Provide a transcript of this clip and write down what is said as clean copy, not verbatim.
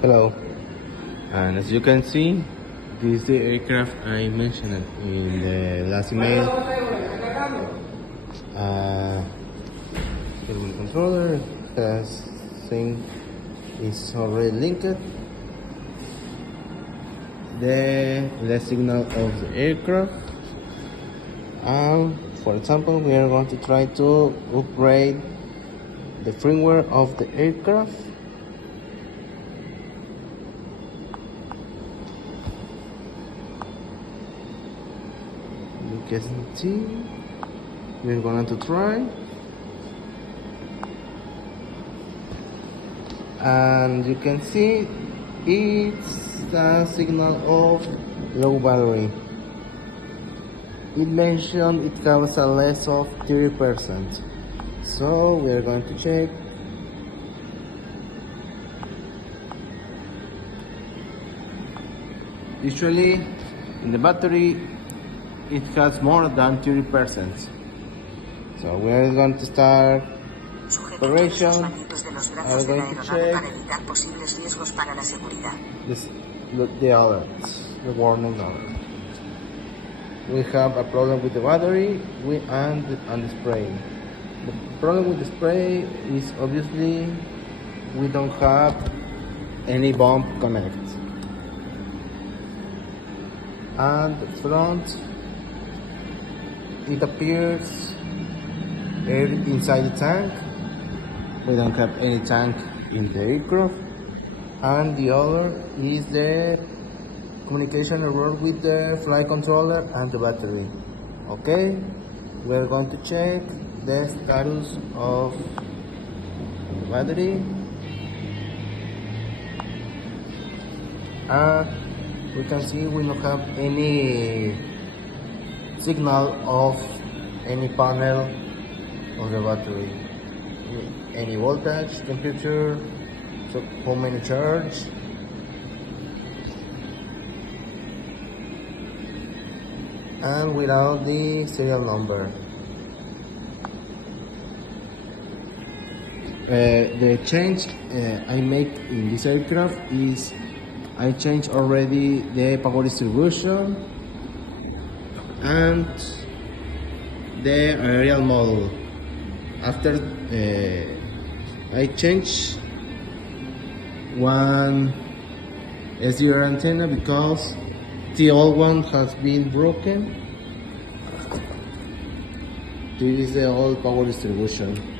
Hello, and as you can see, this is the aircraft I mentioned in the last email. Thermal controller has thing is already linked. The signal of the aircraft, and for example, we are going to try to upgrade the firmware of the aircraft. You can see we're going to try, and you can see it's the signal of low battery. It mentioned it has a less of 30%, so we're going to check. Usually in the battery it has more than 30%, so we're going to start operation. I'm going to check the alert, the warning alert. We have a problem with the battery and the spray. The problem with the spray is obviously we don't have any bump connect. And the front, it appears air inside the tank. We don't have any tank in the aircraft. And the other is the communication error with the flight controller and the battery. Okay, we're going to check the status of the battery, and we can see we don't have any signal of any panel of the battery, any voltage, temperature, so how many charge, and without the serial number. The change I make in this aircraft is I changed already the power distribution and the aerial model. After I changed one SDR antenna because the old one has been broken. This is the old power distribution.